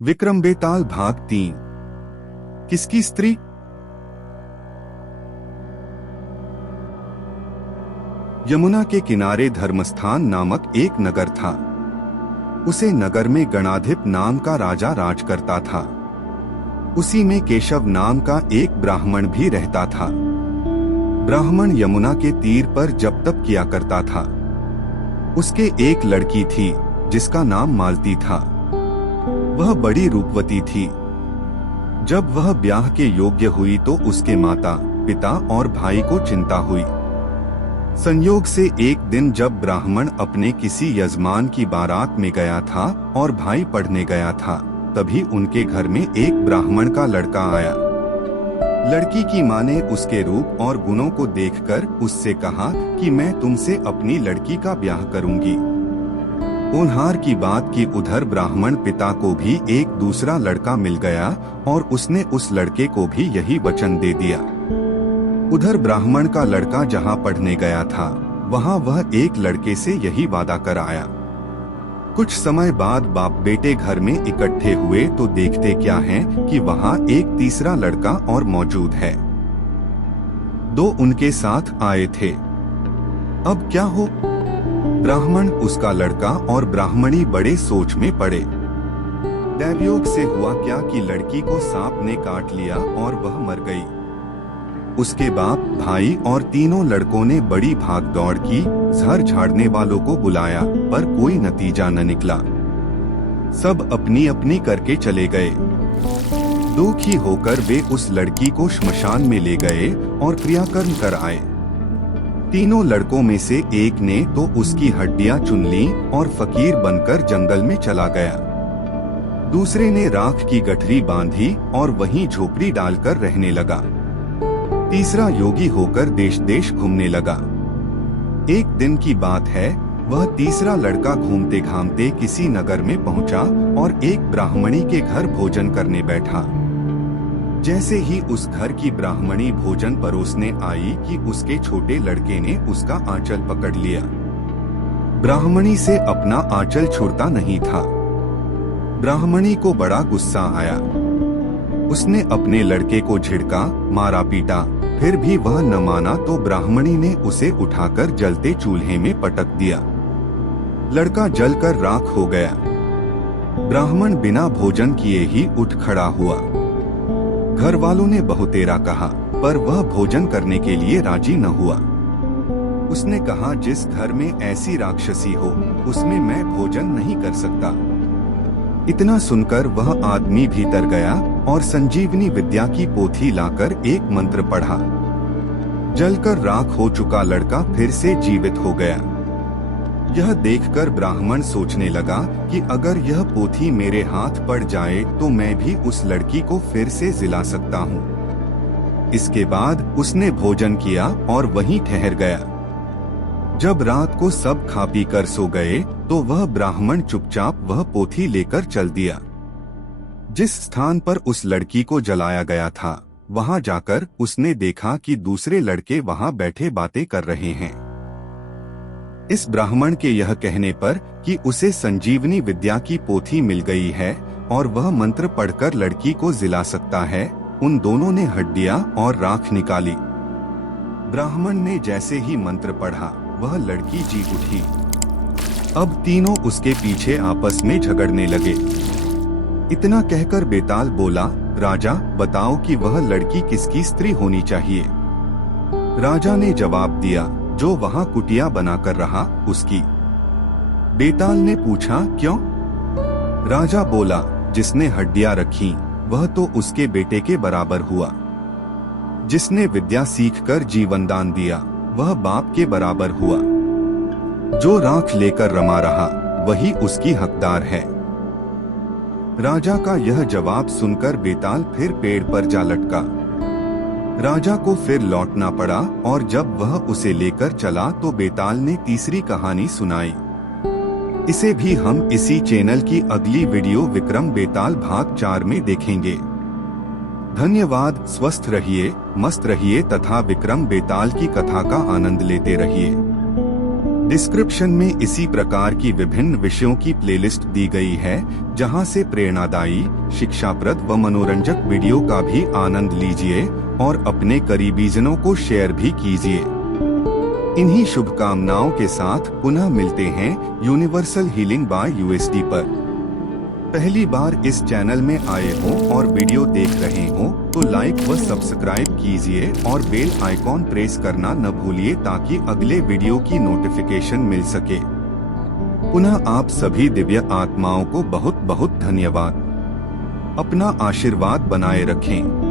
विक्रम बेताल भाग 3। किसकी स्त्री? यमुना के किनारे धर्मस्थान नामक एक नगर था। उसे नगर में गणाधिप नाम का राजा राज करता था। उसी में केशव नाम का एक ब्राह्मण भी रहता था। ब्राह्मण यमुना के तीर पर जप तप किया करता था। उसके एक लड़की थी जिसका नाम मालती था। वह बड़ी रूपवती थी। जब वह ब्याह के योग्य हुई तो उसके माता पिता और भाई को चिंता हुई। संयोग से एक दिन जब ब्राह्मण अपने किसी यजमान की बारात में गया था और भाई पढ़ने गया था, तभी उनके घर में एक ब्राह्मण का लड़का आया। लड़की की मां ने उसके रूप और गुणों को देखकर उससे कहा कि मैं तुमसे अपनी लड़की का ब्याह करूंगी। होनहार की बात कि उधर ब्राह्मण पिता को भी एक दूसरा लड़का मिल गया और उसने उस लड़के को भी यही वचन दे दिया। उधर ब्राह्मण का लड़का जहां पढ़ने गया था, वहां वह एक लड़के से यही वादा कर आया। कुछ समय बाद बाप बेटे घर में इकट्ठे हुए तो देखते क्या है कि वहां एक तीसरा लड़का और मौजूद है। दो उनके साथ आए थे। अब क्या हो? ब्राह्मण, उसका लड़का और ब्राह्मणी बड़े सोच में पड़े। दैवयोग से हुआ क्या कि लड़की को सांप ने काट लिया और वह मर गई। उसके बाप, भाई और तीनों लड़कों ने बड़ी भाग दौड़ की, जहर झाड़ने वालों को बुलाया, पर कोई नतीजा न निकला। सब अपनी अपनी करके चले गए। दुखी होकर वे उस लड़की को श्मशान में ले गए और क्रियाकर्म कर आए। तीनों लड़कों में से एक ने तो उसकी हड्डियां चुन ली और फकीर बनकर जंगल में चला गया। दूसरे ने राख की गठरी बांधी और वहीं झोपड़ी डालकर रहने लगा। तीसरा योगी होकर देश देश घूमने लगा। एक दिन की बात है, वह तीसरा लड़का घूमते घामते किसी नगर में पहुंचा और एक ब्राह्मणी के घर भोजन करने बैठा। जैसे ही उस घर की ब्राह्मणी भोजन परोसने आई कि उसके छोटे लड़के ने उसका आंचल पकड़ लिया। ब्राह्मणी से अपना आंचल छूटता नहीं था। ब्राह्मणी को बड़ा गुस्सा आया। उसने अपने लड़के को झिड़का, मारा पीटा, फिर भी वह न माना तो ब्राह्मणी ने उसे उठाकर जलते चूल्हे में पटक दिया। लड़का जलकर राख हो गया। ब्राह्मण बिना भोजन किए ही उठ खड़ा हुआ। घर वालों ने बहुतेरा कहा, पर वह भोजन करने के लिए राजी न हुआ। उसने कहा, जिस घर में ऐसी राक्षसी हो, उसमें मैं भोजन नहीं कर सकता। इतना सुनकर वह आदमी भीतर गया और संजीवनी विद्या की पोथी लाकर एक मंत्र पढ़ा। जलकर राख हो चुका लड़का फिर से जीवित हो गया। यह देखकर ब्राह्मण सोचने लगा कि अगर यह पोथी मेरे हाथ पड़ जाए तो मैं भी उस लड़की को फिर से जिला सकता हूँ। इसके बाद उसने भोजन किया और वहीं ठहर गया। जब रात को सब खा पी कर सो गए तो वह ब्राह्मण चुपचाप वह पोथी लेकर चल दिया। जिस स्थान पर उस लड़की को जलाया गया था, वहां जाकर उसने देखा कि दूसरे लड़के वहां बैठे बातें कर रहे हैं। इस ब्राह्मण के यह कहने पर कि उसे संजीवनी विद्या की पोथी मिल गई है और वह मंत्र पढ़कर लड़की को जिला सकता है, उन दोनों ने हड्डियां और राख निकाली। ब्राह्मण ने जैसे ही मंत्र पढ़ा, वह लड़की जी उठी। अब तीनों उसके पीछे आपस में झगड़ने लगे। इतना कहकर बेताल बोला, राजा, बताओ कि वह लड़की किसकी स्त्री होनी चाहिए। राजा ने जवाब दिया, जो वहां कुटिया बनाकर रहा, उसकी। बेताल ने पूछा, क्यों? राजा बोला, जिसने हड्डियां रखी, वह तो उसके बेटे के बराबर हुआ। जिसने विद्या सीखकर जीवन दान दिया, वह बाप के बराबर हुआ। जो राख लेकर रमा रहा, वही उसकी हकदार है। राजा का यह जवाब सुनकर बेताल फिर पेड़ पर जा लटका। राजा को फिर लौटना पड़ा और जब वह उसे लेकर चला तो बेताल ने तीसरी कहानी सुनाई। इसे भी हम इसी चैनल की अगली वीडियो विक्रम बेताल भाग 4 में देखेंगे। धन्यवाद। स्वस्थ रहिए, मस्त रहिए तथा विक्रम बेताल की कथा का आनंद लेते रहिए। डिस्क्रिप्शन में इसी प्रकार की विभिन्न विषयों की प्लेलिस्ट दी गई है, जहां से प्रेरणादायी, शिक्षाप्रद व मनोरंजक वीडियो का भी आनंद लीजिए और अपने करीबीजनों को शेयर भी कीजिए। इन्हीं शुभकामनाओं के साथ पुनः मिलते हैं यूनिवर्सल हीलिंग बाय यूएसडी पर। पहली बार इस चैनल में आए हो और वीडियो देख रहे हो तो लाइक व सब्सक्राइब कीजिए और बेल आइकॉन प्रेस करना न भूलिए ताकि अगले वीडियो की नोटिफिकेशन मिल सके। पुनः आप सभी दिव्य आत्माओं को बहुत बहुत धन्यवाद। अपना आशीर्वाद बनाए रखें।